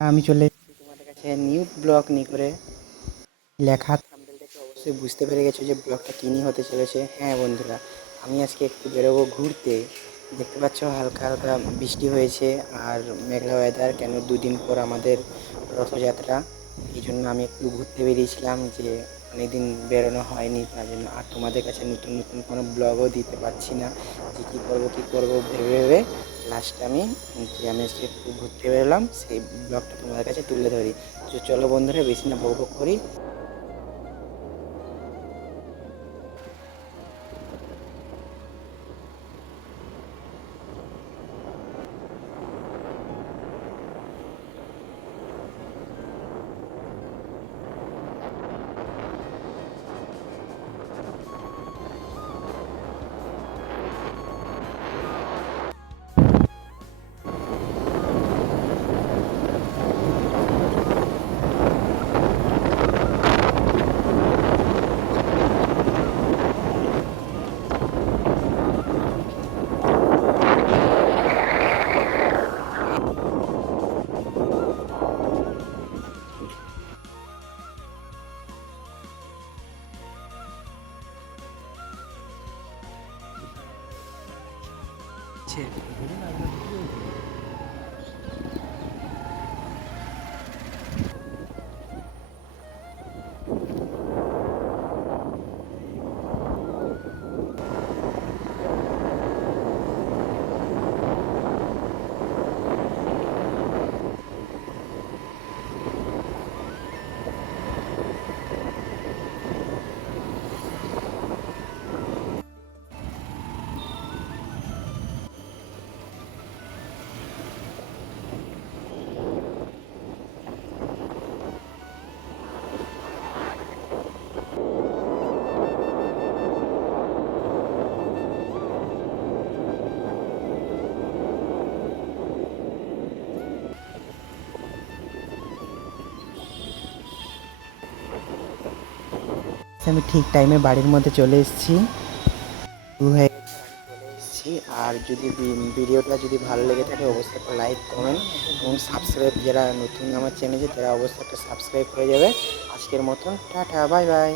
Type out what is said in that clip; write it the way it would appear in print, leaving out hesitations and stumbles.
আমি চলে এসেছি তোমাদের কাছে নিউ ব্লগ নিয়ে করে। লেখা থাম্বনেল দেখে অবশ্যই বুঝতে পেরে গেছো যে ব্লগটা কী নিয়ে হতে চলেছে। হ্যাঁ বন্ধুরা, আমি আজকে একটু বেরোবো ঘুরতে। দেখতে পাচ্ছ হালকা হালকা বৃষ্টি হয়েছে আর মেঘলা ওয়েদার, কেন দুদিন পর আমাদের রথযাত্রা। এই জন্য আমি একটু ঘুরতে বেরিয়েছিলাম, যে অনেকদিন বেরোনো হয়নি তার জন্য। আর তোমাদের কাছে নতুন নতুন কোনো ব্লগও দিতে পারছি না, যে কী করবো ভেবে ভেবে লাস্টে আমি আজকে একটু ঘুরতে বেরোলাম, সেই ব্লগটা তোমাদের কাছে তুলে ধরি। তো চলো বন্ধুরা, বেশি না বকবক করি। আমি ঠিক টাইমে বাড়ির মধ্যে চলে এসেছি। শুরু হয়ে গেছে, আমি চলে এসেছি। আর যদি ভিডিওটা যদি ভালো লেগে থাকে অবশ্যই একটা লাইক কমেন্ট এবং সাবস্ক্রাইব, যারা নতুন আমার চ্যানেলে তারা অবশ্যই একটা সাবস্ক্রাইব করে যাবে। আজকের মতন টাটা, বাই বাই।